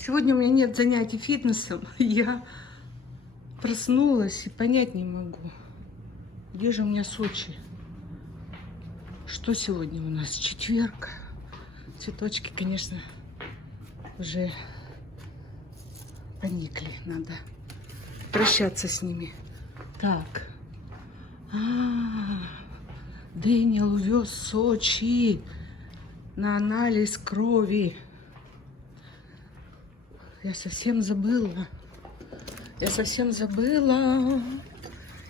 Сегодня у меня нет занятий фитнесом. Я проснулась и понять не могу. Где же у меня Сочи? Что сегодня у нас? Четверг. Цветочки, конечно, уже поникли. Надо прощаться с ними. Так. Дэниел увез в Сочи на анализ крови. Я совсем забыла.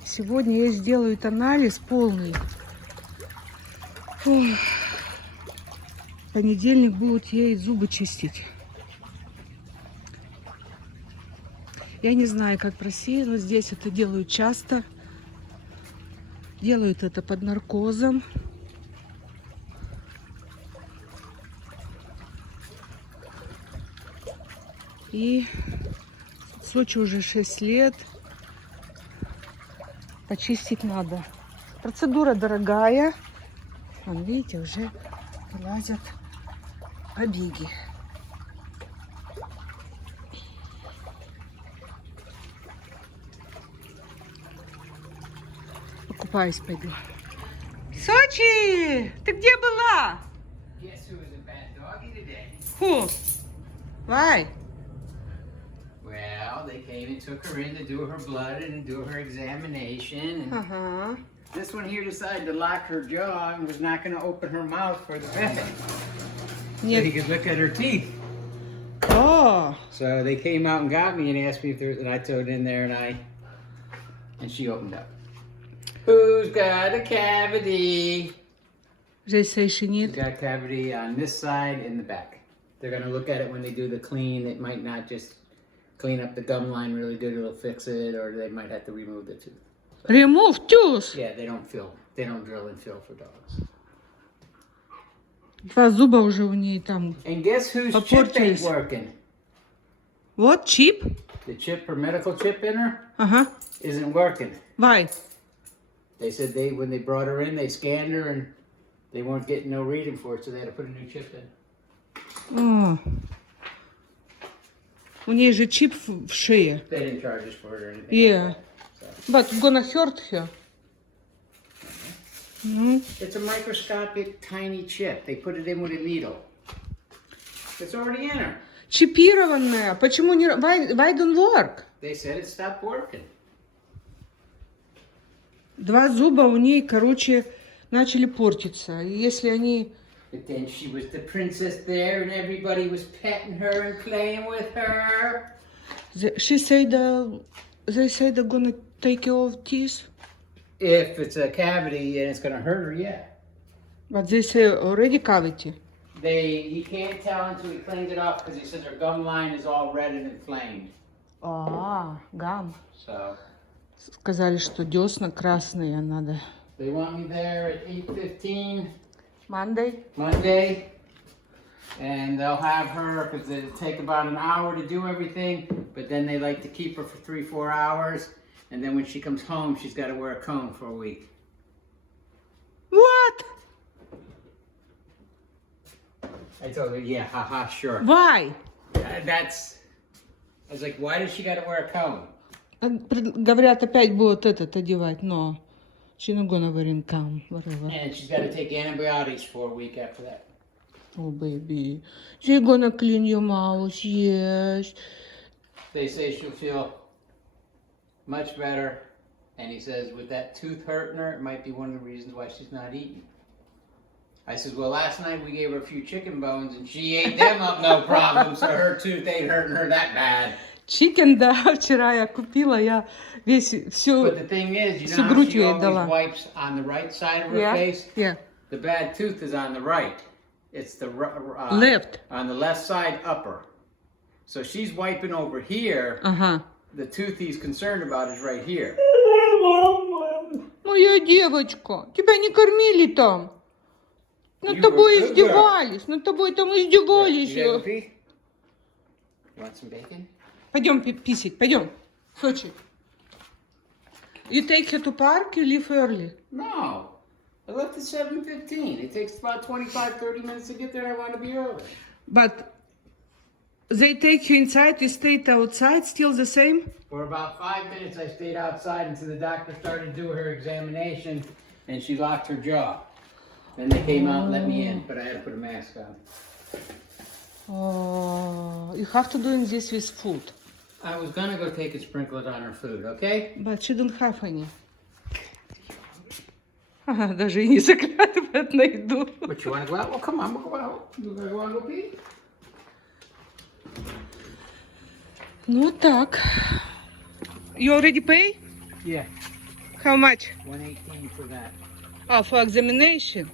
Сегодня я сделаю этот анализ полный. Ох. В понедельник будут ей зубы чистить. Я не знаю, как в России, но здесь это делают часто. Делают это под наркозом. И в Сочи уже 6 лет. Почистить надо. Процедура дорогая. Вон, видите, уже лазят побеги. Покупаюсь, пойду. Сочи! Ты где была? Who? Why? Well, they came and took her in to do her blood and do her examination. And this one here decided to lock her jaw and was not going to open her mouth for the vet. So he could look at her teeth. Oh. So they came out and got me and asked me if there, and I told in there and she opened up. Who's got a cavity? They say she She's needs. got a cavity on this side and the back. They're going to look at it when they do the clean. It might not just clean up the gum line really good, it'll fix it, or they might have to remove the tooth. Remove tooth? Yeah, they don't drill and fill for dogs. 2 зуба уже у ней там. And guess whose chip ain't working? What? Chip? The chip, her medical chip in her, isn't working. Why? They said when they brought her in, they scanned her and they weren't getting no reading for it, so they had to put a new chip in. Oh. У нее же чип в шее. They didn't charge us for it or anything. Yeah. Like that, so. But gonna hurt her. It's a microscopic tiny chip. They put it in with a needle. It's already in her. Чипированная. Почему не... Why don't work? They said it stopped working. 2 зуба у ней, короче, начали портиться. И если они... But then she was the princess there and everybody was petting her and playing with her. She said they said they're gonna take care of teeth. If it's a cavity and it's gonna hurt her, yeah. But they say already cavity. He can't tell until he cleans it off because he says her gum line is all red and inflamed. Гам. So. Сказали, что десна красные надо. They want me there at 8:15. Monday. And they'll have her, because it'll take about an hour to do everything, but then they like to keep her for 3-4 hours, and then when she comes home, she's got to wear a cone for a week. What? I told her, yeah, haha, sure. Why? I was like, why does she got to wear a cone? Говорят, опять будут этот одевать, но she's not gonna wear in cone, whatever. And she's got to take antibiotics for a week after that. Oh, baby. She's gonna clean your mouth, yes. They say she'll feel much better. And he says, with that tooth hurting her, it might be one of the reasons why she's not eating. I said, well, last night we gave her a few chicken bones and she ate them up no problem, so her tooth ain't hurting her that bad. Chicken, да, вчера я купила, я всю But the thing is, you know how she always wipes on the right side of her face? Yeah. The bad tooth is on the right. It's the left. On the left side upper. So she's wiping over here. The tooth he's concerned about is right here. Моя девочка, тебя не кормили там. Над тобой издевались, над тобой там издевались. You want some bacon? Пойдем писать, пойдем. Сочи. You take her to park, you leave early? No. I left at 7:15. It takes about 25-30 minutes to get there. I want to be early. But They take you inside, you stayed outside, still the same? For about 5 minutes, I stayed outside until the doctor started to do her examination, and she locked her jaw. Then they came out and let me in, but I had to put a mask on. Oh, you have to do this with food. I was gonna go take a sprinkler on her food, okay? But she don't have any. Ага, даже и не заглядывает на еду. But you wanna go out? Well, come on, we'll go out. You wanna go pee? Ну так. You already pay? Yeah, How much? $118 for that. Oh, for examination.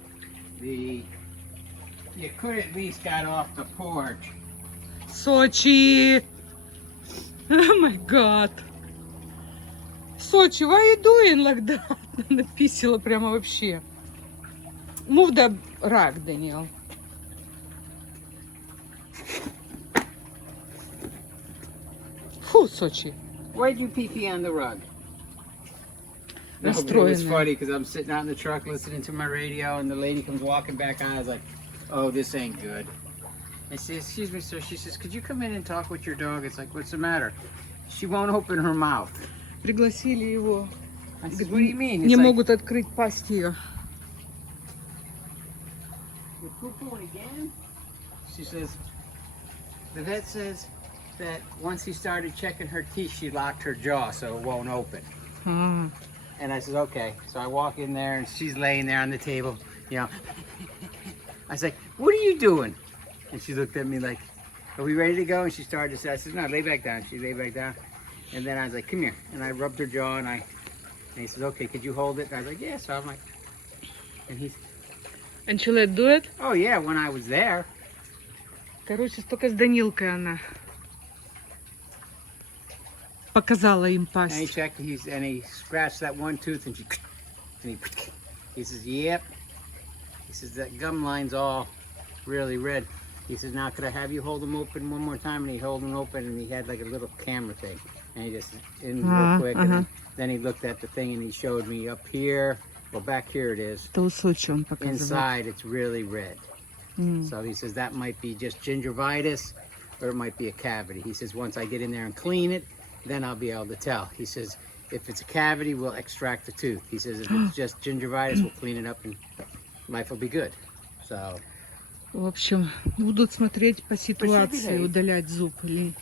You could at least got off the porch. Сочи. Oh my God. Сочи, why you doing like that? Написала прямо вообще. Move the rug, Daniel. Фу, Сочи. Why'd you pee on the rug? No, but it was Расстроенная. funny because I'm sitting out in the truck listening to my radio, and the lady comes walking back on. I was like, "Oh, this ain't good." I said, "Excuse me, sir." She says, "Could you come in and talk with your dog?" It's like, "What's the matter?" She won't open her mouth. Пригласили его. I said, "What do you mean?" Не It's like, могут открыть пасть ее. "You're poo-pooing again?" She says, "The vet says that once he started checking her teeth, she locked her jaw so it won't open." А, And I said, okay. So I walk in there and she's laying there on the table, you know. I was like, what are you doing? And she looked at me like, are we ready to go? And she started to say, I said, no, lay back down. She lay back down. And then I was like, come here. And I rubbed her jaw and he said, okay, could you hold it? And I was like, yeah. So I'm like, and he's, And she let do it? oh yeah, when I was there. Короче, только с Данилкой она показала им And he пасть. checked, and he scratched that one tooth and he says, yep. He says, that gum line's all really red. He says, now could I have you hold them open one more time? And he held them open and he had like a little camera thing. And he just, in real quick. And then he looked at the thing and he showed me up here. Well, back here it is. Это у Сочи он показывал. Inside, it's really red. So he says, that might be just gingivitis or it might be a cavity. He says, once I get in there and clean it, then I'll be able to tell. He says, if it's a cavity, we'll extract the tooth. He says, if it's just gingivitis, we'll clean it up and life will be good. So, В общем, будут смотреть по ситуации, behave. удалять зуб или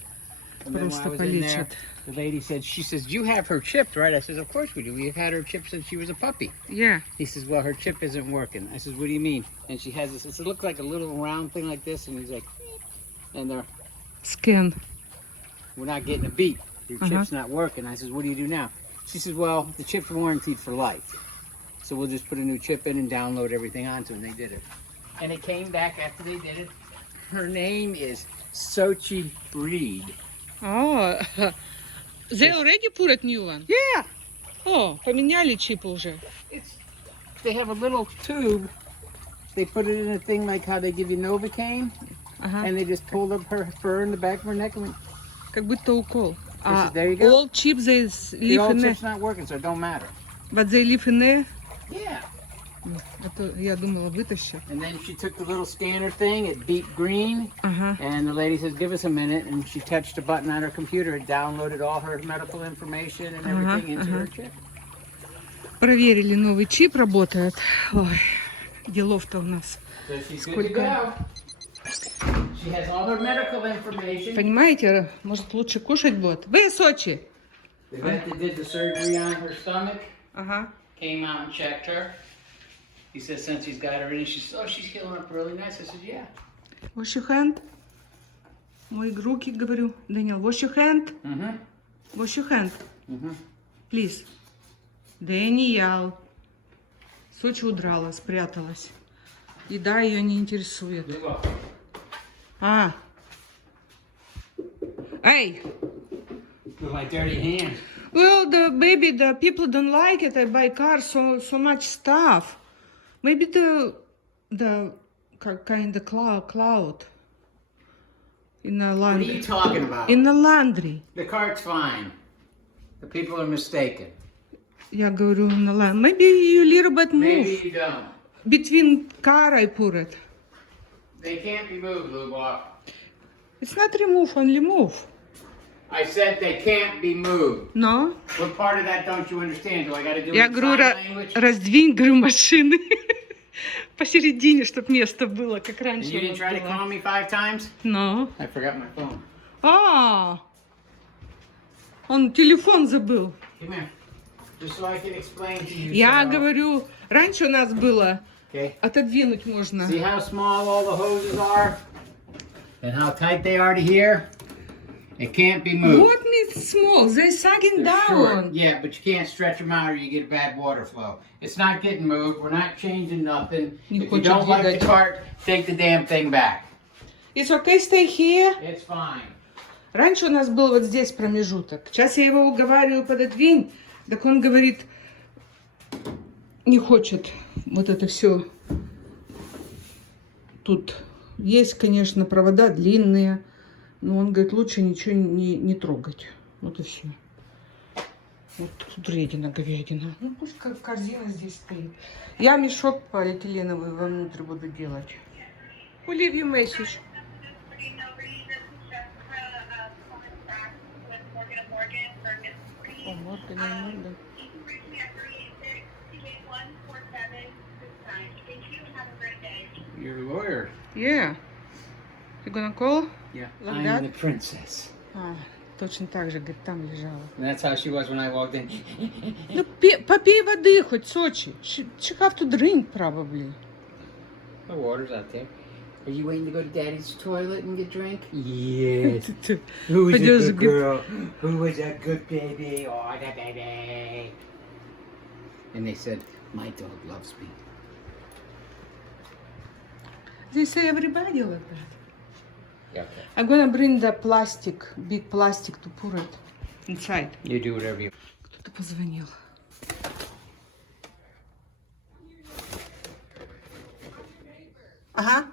and then when I просто was in there, полечат. the lady said, she says, you have her chipped, right? I says, of course we do. We've had her chipped since she was a puppy. Yeah. He says, well, her chip isn't working. I says, what do you mean? And she has this, it looks like a little round thing like this. And he's like, and Scan. we're not getting a beat. Your chip's not working. I says, what do you do now? She says, well, the chip's warranted for life. So we'll just put a new chip in and download everything onto it. And they did it. And it came back after they did it. Her name is Sochi Reed. Oh, they already put a new one? Yeah. О, поменяли чипы уже. They have a little tube. They put it in a thing like how they give you Novocaine. Ага. And they just pulled up her fur in the back of her neck and went, Как будто укол. said, "There you go." All chips they the live old in there. chip's not working, so it don't matter. But they live in there. Yeah. А то я думала, вытащат. And then she took the little scanner thing, it beeped green, Ага. and the lady says, give us a minute, and she touched a button on her computer, it downloaded all her medical information and everything into her chip. Проверили, новый чип работает. Ой, делов-то у нас. So she's good to Сколько? go. She has all her medical information. Понимаете, может лучше кушать будет? Вы, Сочи! The vet that did the surgery on her stomach Ага. came out and checked her. He says since he's got her in, she says, oh, she's healing up really nice. I said, yeah. Wash your hand. Мой руки, говорю. Даниэл, wash your hand. Mm-hmm. Wash your hand. Mm-hmm. Please. Дэниел. Сочи удрала, спряталась. Еда ее не интересует. You're welcome. А. Эй! With my dirty hands. Well, the people don't like it. I buy cars, so much stuff. Maybe the kind of cloud in the What are laundry. you talking about? In the laundry. The cart's fine. The people are mistaken. Я говорю in the laundry. Maybe you little bit move. Maybe you don't. Between car I put it. They can't be moved, Luboff. It's not remove, only move. I said they can't be moved. No? What part of that don't you understand? Do I gotta do Я it in говорю, sign language? раздвинь, говорю, машины. Посередине, чтобы место было, как And раньше you у didn't нас try to было. call me 5 times? No. I forgot my phone. А, он телефон забыл. Come here. Just so I can explain to you. Я so- говорю, раньше у нас было, Okay. отодвинуть можно. See how small all the hoses are? And how tight they are to here? It can't be moved. What means small? They're sagging They're short. down. Yeah, but you can't stretch them out or you get a bad water flow. It's not getting moved. We're not changing nothing. Не If you хочет don't like the двигать. cart, take the damn thing back. It's okay, stay here. It's fine. Раньше у нас был вот здесь промежуток. Сейчас я его уговариваю, пододвинь. Так он говорит, не хочет вот это все. Тут есть, конечно, провода длинные, но он говорит, лучше ничего не трогать. Вот и все. Вот тут вредина, говядина. Ну пусть корзина здесь стоит. Я мешок полиэтиленовый вовнутрь буду делать. We'll leave you message. О, Морган. You're a lawyer. Yeah. You gonna call? Yeah. Like I'm that? the princess. А, точно так же, говорит, там лежала. And that's how she was when I walked in. Ну, попей воды хоть, Сочи. She have to drink, probably. The water's out there. Are you waiting to go to Daddy's toilet and get a drink? Yes. Who was a Пойдёшь good girl? Who was a good baby? Oh, the baby. And they said, my dog loves me. They say everybody like that. Yeah, okay. I'm gonna bring the plastic, big plastic to put it inside. You do whatever you... Кто-то позвонил. Ага.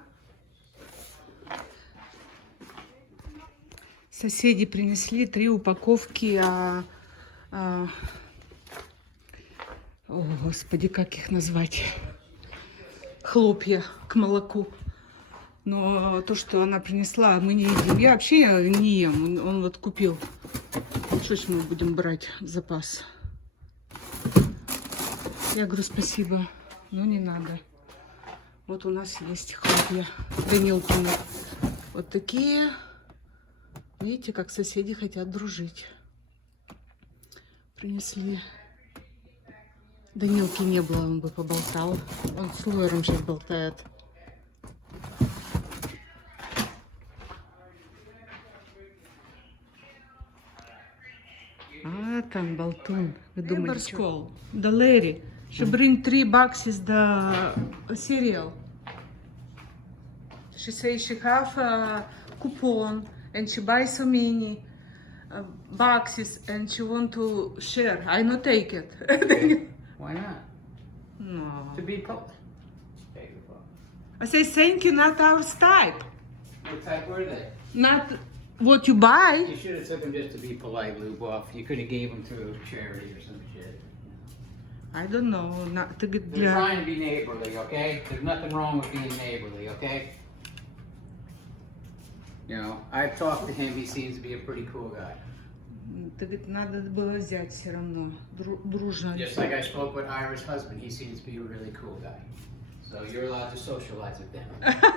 Соседи принесли 3 упаковки, о, господи, как их назвать? Хлопья к молоку. Но то, что она принесла, мы не едим. Я вообще не ем. Он вот купил. Что ж мы будем брать в запас? Я говорю, спасибо, но не надо. Вот у нас есть хлопья Данилкины. Вот такие. Видите, как соседи хотят дружить. Принесли. Данилки не было, он бы поболтал. Он с лоером сейчас болтает. А, там болтун. Вы думали, что? The lady. She bring 3 boxes the cereal. She says she have a coupon and she buys so many boxes and she want to share. I not take it. Why not? No. To be polite. I say thank you, not our type. What type were they? Not what you buy. You should have took them just to be polite, lube off. You could have gave them to a charity or some shit. I don't know. Not to get They're trying to be neighborly, okay? There's nothing wrong with being neighborly, okay? You know, I've talked to him. He seems to be a pretty cool guy. Надо было взять все равно. Дружно. Just like I spoke with Ira's husband, he seems to be a really cool guy. So you're allowed to socialize with them.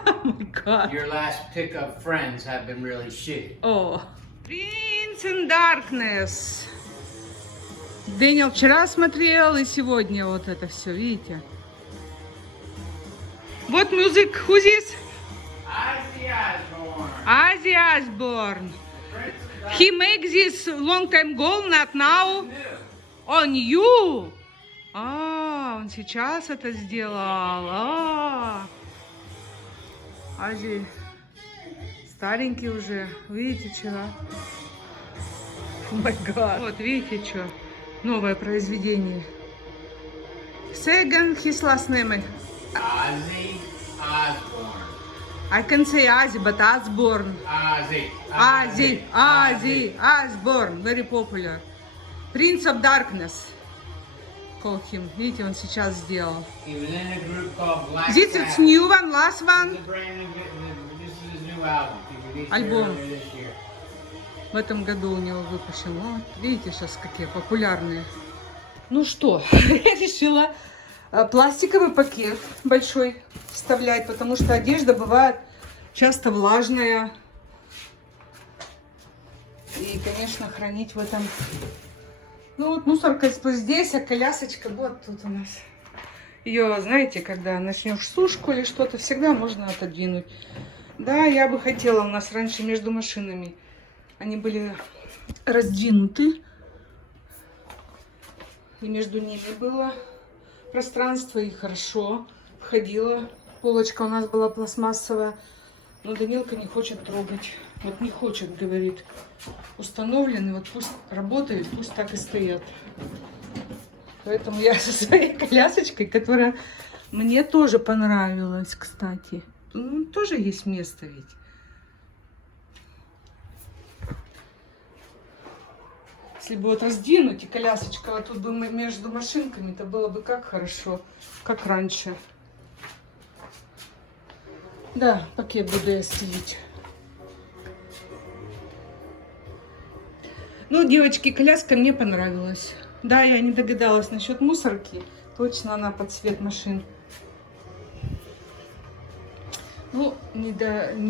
Oh my God. Your last pickup friends have been really shitty. О, Prince in Darkness. Дэниел вчера смотрел и сегодня вот это все, видите? Вот music, who's this? Ozzy Osbourne. Ozzy Osbourne. He makes this long time ago, not now. On you. А, он сейчас это сделал. Оззи старенький уже. Видите, что? О май гад. Вот, видите, что? Новое произведение. Second, his last name. Ozzy Osbourne. I can say Ozzy, but Osbourne. Ozzy Osbourne. Very popular. Prince of Darkness. Call him. Видите, он сейчас сделал. He was in a group called Black This is new one, last one. This is a brand new. This is his new album. He released it альбом. earlier this year. В этом году у него выпущен. Вот, видите, сейчас какие популярные. Ну что, я решила пластиковый пакет большой вставлять, потому что одежда бывает часто влажная. И, конечно, хранить в этом... Ну вот мусорка здесь, а колясочка вот тут у нас. Ее, знаете, когда начнешь сушку или что-то, всегда можно отодвинуть. Да, я бы хотела, у нас раньше между машинами они были раздвинуты. И между ними было пространство, и хорошо входила. Полочка у нас была пластмассовая. Но Данилка не хочет трогать. Вот не хочет, говорит. Установлены, вот пусть работают, пусть так и стоят. Поэтому я со своей колясочкой, которая мне тоже понравилась, кстати. Ну, тоже есть место ведь. Если бы вот раздвинуть и колясочка вот тут бы между машинками, то было бы как хорошо, как раньше. Да, пакет буду я стелить. Ну, девочки, коляска мне понравилась. Да, я не догадалась насчет мусорки. Точно она под цвет машин. Ну, не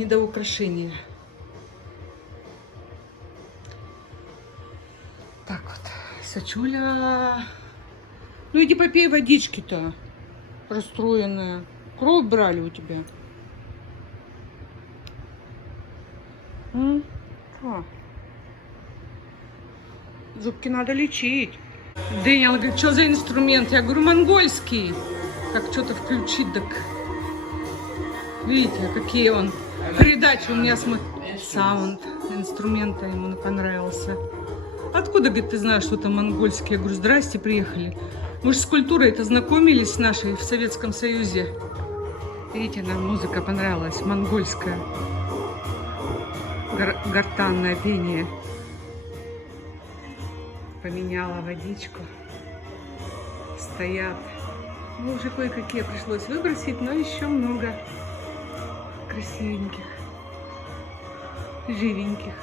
до украшения. Так вот, Сачуля. Ну, иди попей водички-то. Расстроенная. Кровь брали у тебя. Что? Зубки надо лечить. Дэниел говорит, что за инструмент? Я говорю, монгольский. Как что-то включить, так... Видите, какие он передачи у меня саунд инструмента ему понравился. Откуда, говорит, ты знаешь, что там монгольский? Я говорю, здрасте, приехали. Мы же с культурой-то знакомились с нашей в Советском Союзе. Видите, нам музыка понравилась, монгольская. Гортанное пение. Поменяла водичку. Стоят. Ну, уже кое-какие пришлось выбросить, но еще много красивеньких, живеньких.